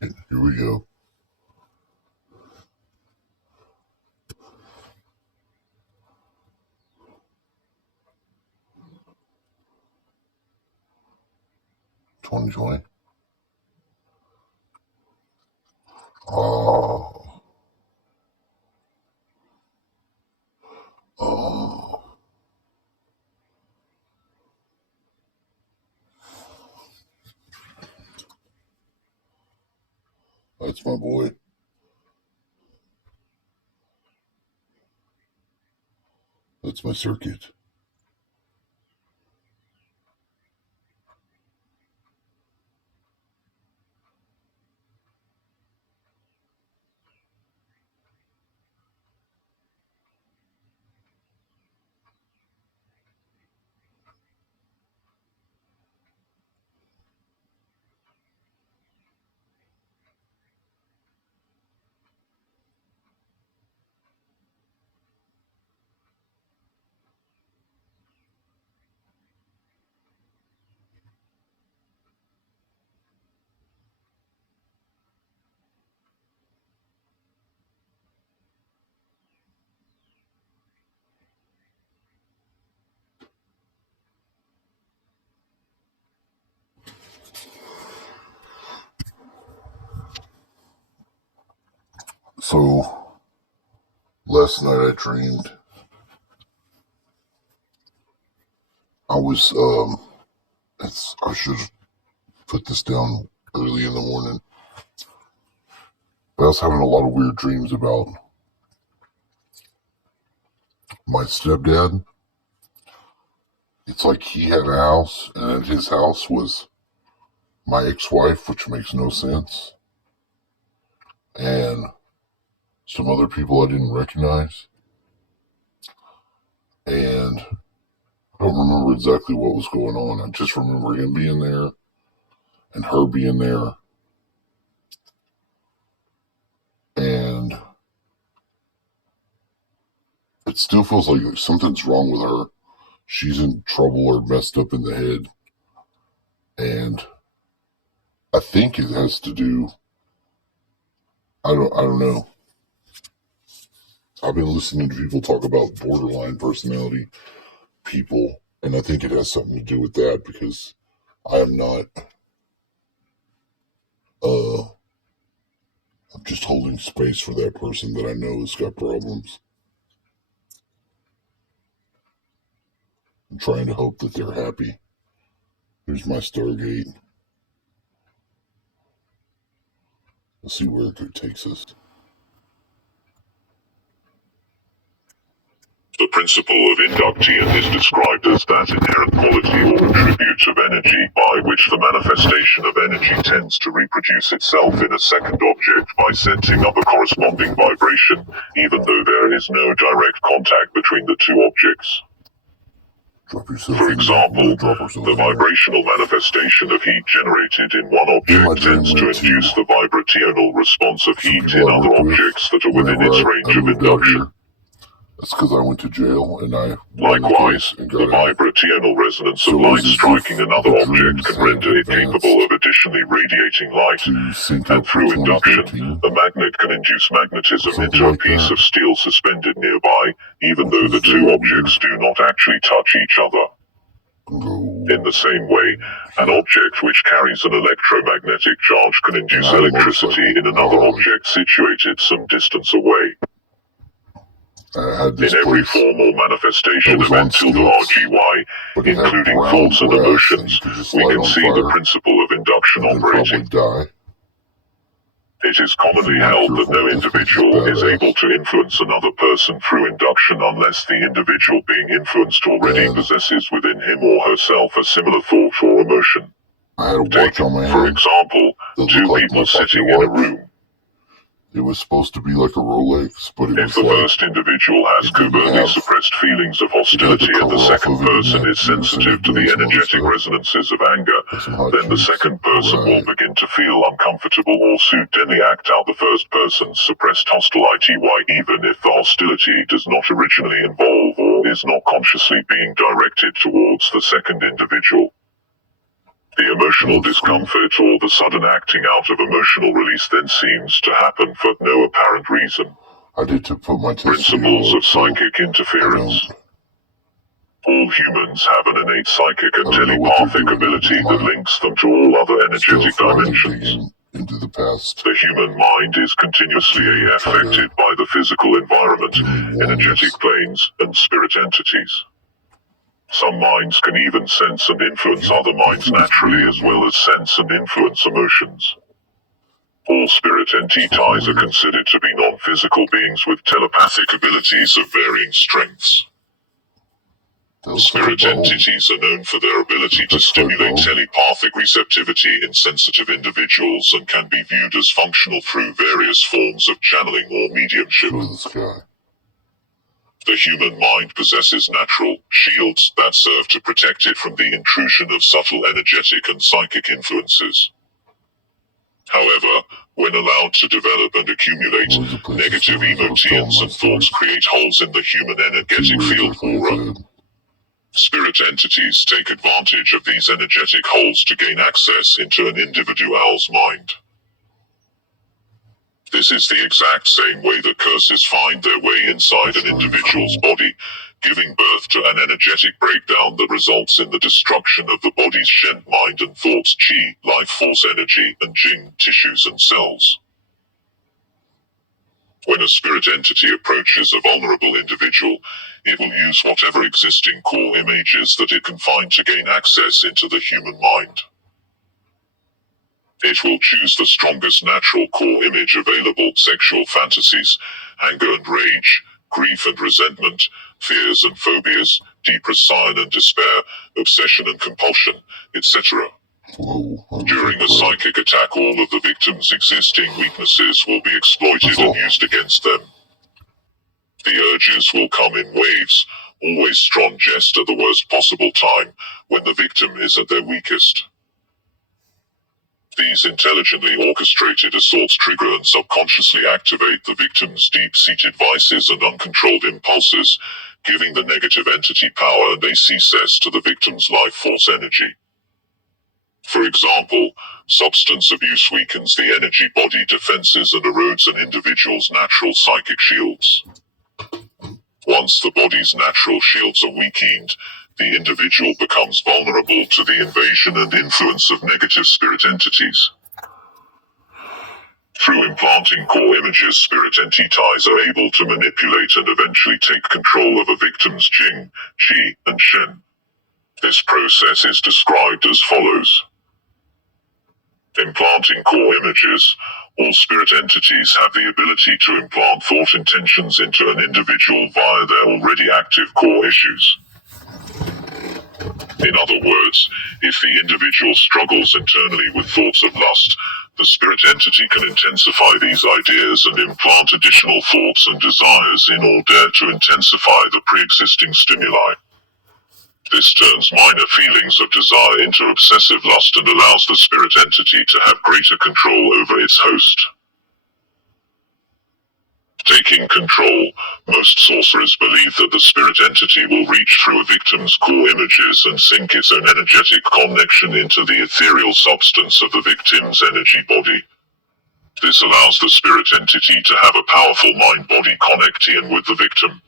Alright, here we go. $20.20. Oh. Oh. That's my boy. That's my circuit. So, last night I dreamed I should have put this down early in the morning, but I was having a lot of weird dreams about my stepdad. It's like he had a house, and at his house was my ex-wife, which makes no sense, and some other people I didn't recognize, and I don't remember exactly what was going on. I just remember him being there and her being there, and it still feels like something's wrong with her. She's in trouble or messed up in the head, and I think it has to do. I don't know. I've been listening to people talk about borderline personality people, and I think it has something to do with that because I am not. I'm just holding space for that person that I know has got problems. I'm trying to hope that they're happy. Here's my Stargate. Let's see where it takes us. The principle of induction is described as that inherent quality or attribute of energy by which the manifestation of energy tends to reproduce itself in a second object by setting up a corresponding vibration, even though there is no direct contact between the two objects. For example, the vibrational manifestation of heat generated in one object tends to induce the vibrational response of heat in other objects that are within its range of induction. That's because I went to jail and I likewise, the vibrational resonance of light striking another object can render it capable of additionally radiating light, and through induction, a magnet can induce magnetism into a piece of steel suspended nearby, even though the two objects do not actually touch each other. In the same way, an object which carries an electromagnetic charge can induce electricity in another object situated some distance away. In every form or manifestation of mental RGY, including thoughts and emotions, we can see the principle of induction operating. It is commonly held that no individual is able to influence another person through induction unless the individual being influenced already possesses within him or herself a similar thought or emotion. Take, for example, two people sitting in a room. It was supposed to be like a Rolex, but if the first individual has covertly suppressed feelings of hostility and the second person is sensitive to the energetic resonances of anger, then the second person will begin to feel uncomfortable or suitably act out the first person's suppressed hostility, even if the hostility does not originally involve or is not consciously being directed towards the second individual. The emotional discomfort or the sudden acting out of emotional release then seems to happen for no apparent reason. I did to put my Principles of psychic interference. All humans have an innate psychic and telepathic ability that links them to all other energetic dimensions. Into the past. The human mind is continuously affected by the physical environment, energetic planes, and spirit entities. Some minds can even sense and influence other minds naturally, as well as sense and influence emotions. All spirit entities are considered to be non-physical beings with telepathic abilities of varying strengths. Spirit entities are known for their ability to stimulate telepathic receptivity in sensitive individuals and can be viewed as functional through various forms of channeling or mediumship. The human mind possesses natural shields that serve to protect it from the intrusion of subtle energetic and psychic influences. However, when allowed to develop and accumulate, negative emotions and thoughts create holes in the human energetic field aura. Spirit entities take advantage of these energetic holes to gain access into an individual's mind. This is the exact same way that curses find their way inside an individual's body, giving birth to an energetic breakdown that results in the destruction of the body's Shen, mind and thoughts, Qi, life force energy, and Jing, tissues and cells. When a spirit entity approaches a vulnerable individual, it will use whatever existing core images that it can find to gain access into the human mind. It will choose the strongest natural core image available: sexual fantasies, anger and rage, grief and resentment, fears and phobias, depression and despair, obsession and compulsion, etc. During a psychic attack, all of the victim's existing weaknesses will be exploited and used against them. The urges will come in waves, always strong just at the worst possible time, when the victim is at their weakest. These intelligently orchestrated assaults trigger and subconsciously activate the victim's deep-seated vices and uncontrolled impulses, giving the negative entity power and access to the victim's life force energy. For example, substance abuse weakens the energy body defenses and erodes an individual's natural psychic shields. Once the body's natural shields are weakened, the individual becomes vulnerable to the invasion and influence of negative spirit entities. Through implanting core images, spirit entities are able to manipulate and eventually take control of a victim's Jing, Qi, and Shen. This process is described as follows. Implanting core images. All spirit entities have the ability to implant thought intentions into an individual via their already active core issues. In other words, if the individual struggles internally with thoughts of lust, the spirit entity can intensify these ideas and implant additional thoughts and desires in order to intensify the pre-existing stimuli. This turns minor feelings of desire into obsessive lust and allows the spirit entity to have greater control over its host. Taking control, most sorcerers believe that the spirit entity will reach through a victim's core images and sync its own energetic connection into the ethereal substance of the victim's energy body. This allows the spirit entity to have a powerful mind-body connection with the victim.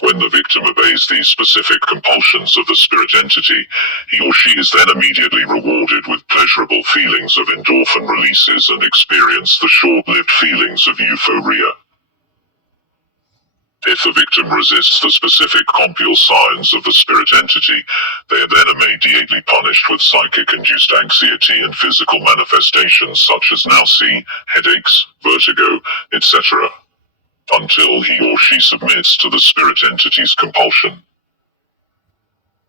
When the victim obeys these specific compulsions of the spirit entity, he or she is then immediately rewarded with pleasurable feelings of endorphin releases and experience the short-lived feelings of euphoria. If the victim resists the specific compulsive signs of the spirit entity, they are then immediately punished with psychic-induced anxiety and physical manifestations such as nausea, headaches, vertigo, etc. until he or she submits to the spirit entity's compulsion.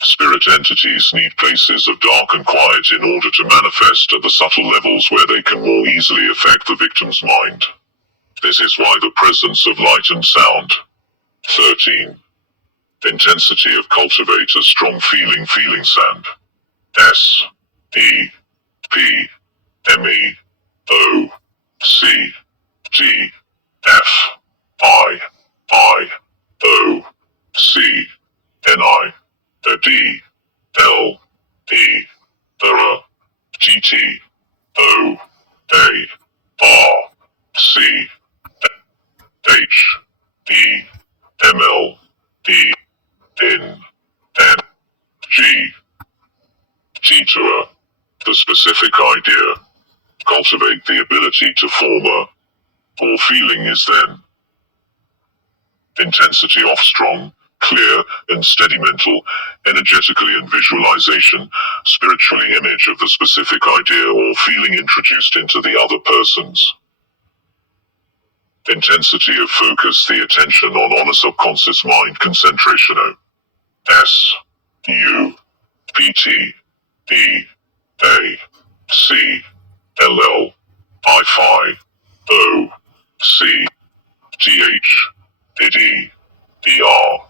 Spirit entities need places of dark and quiet in order to manifest at the subtle levels where they can more easily affect the victim's mind. This is why the presence of light and sound. 13. Intensity of cultivate a strong feeling sand. S. E. P. M. E. O. C. T. F. I. O. C. N. I. D. L. E. T O A R C H E M L E N N G Detour. The specific idea. Cultivate the ability to form a or feeling is then. Intensity of strong, clear, and steady mental, energetically and visualization, spiritually image of the specific idea or feeling introduced into the other person's. Intensity of focus, the attention on a subconscious mind concentration o. S U P T E A C L L I F I O C T H I D E R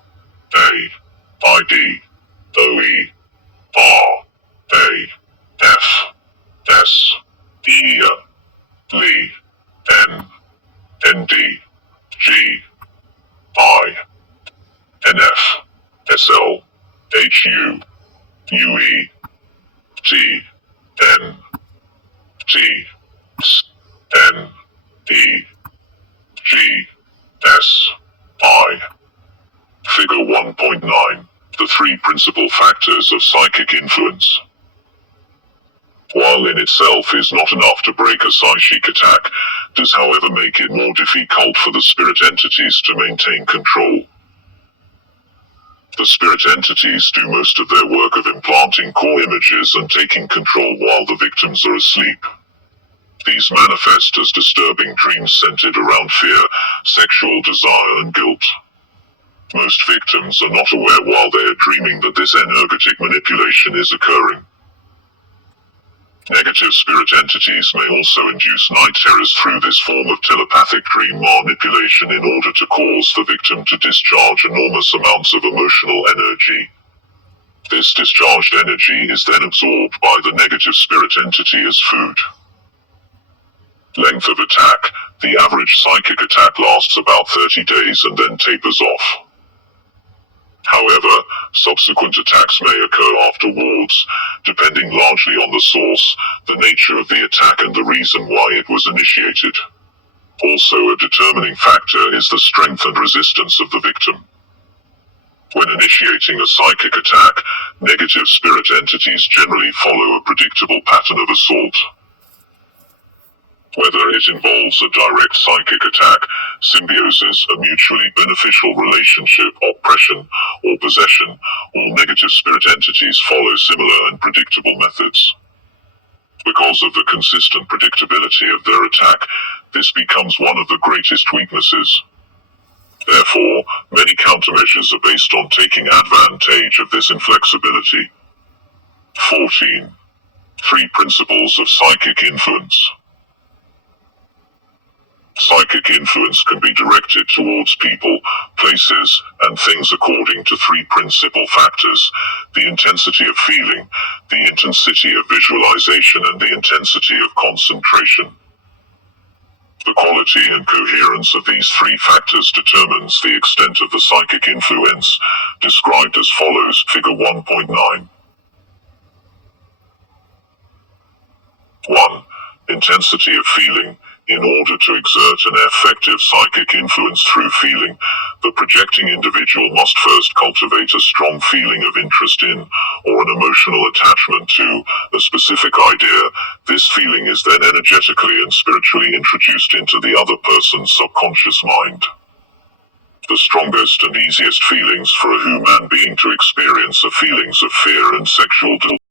A I D O E R A F S E L E N N D G I N F S L H U U E T N T S N E G S I. Figure 1.9. The three principal factors of psychic influence. While in itself is not enough to break a psychic attack, does however make it more difficult for the spirit entities to maintain control. The spirit entities do most of their work of implanting core images and taking control while the victims are asleep. These manifest as disturbing dreams centered around fear, sexual desire, and guilt. Most victims are not aware while they are dreaming that this energetic manipulation is occurring. Negative spirit entities may also induce night terrors through this form of telepathic dream manipulation in order to cause the victim to discharge enormous amounts of emotional energy. This discharged energy is then absorbed by the negative spirit entity as food. Length of attack. The average psychic attack lasts about 30 days and then tapers off. However, subsequent attacks may occur afterwards, depending largely on the source, the nature of the attack and the reason why it was initiated. Also, a determining factor is the strength and resistance of the victim. When initiating a psychic attack, negative spirit entities generally follow a predictable pattern of assault. Whether it involves a direct psychic attack, symbiosis, a mutually beneficial relationship, oppression, or possession, all negative spirit entities follow similar and predictable methods. Because of the consistent predictability of their attack, this becomes one of the greatest weaknesses. Therefore, many countermeasures are based on taking advantage of this inflexibility. 14. 3 principles of psychic influence. Psychic influence can be directed towards people, places, and things according to 3 principal factors: the intensity of feeling, the intensity of visualization, and the intensity of concentration. The quality and coherence of these 3 factors determines the extent of the psychic influence, described as follows, figure 1.9. 1. Intensity of feeling. In order to exert an effective psychic influence through feeling, the projecting individual must first cultivate a strong feeling of interest in, or an emotional attachment to, a specific idea. This feeling is then energetically and spiritually introduced into the other person's subconscious mind. The strongest and easiest feelings for a human being to experience are feelings of fear and sexual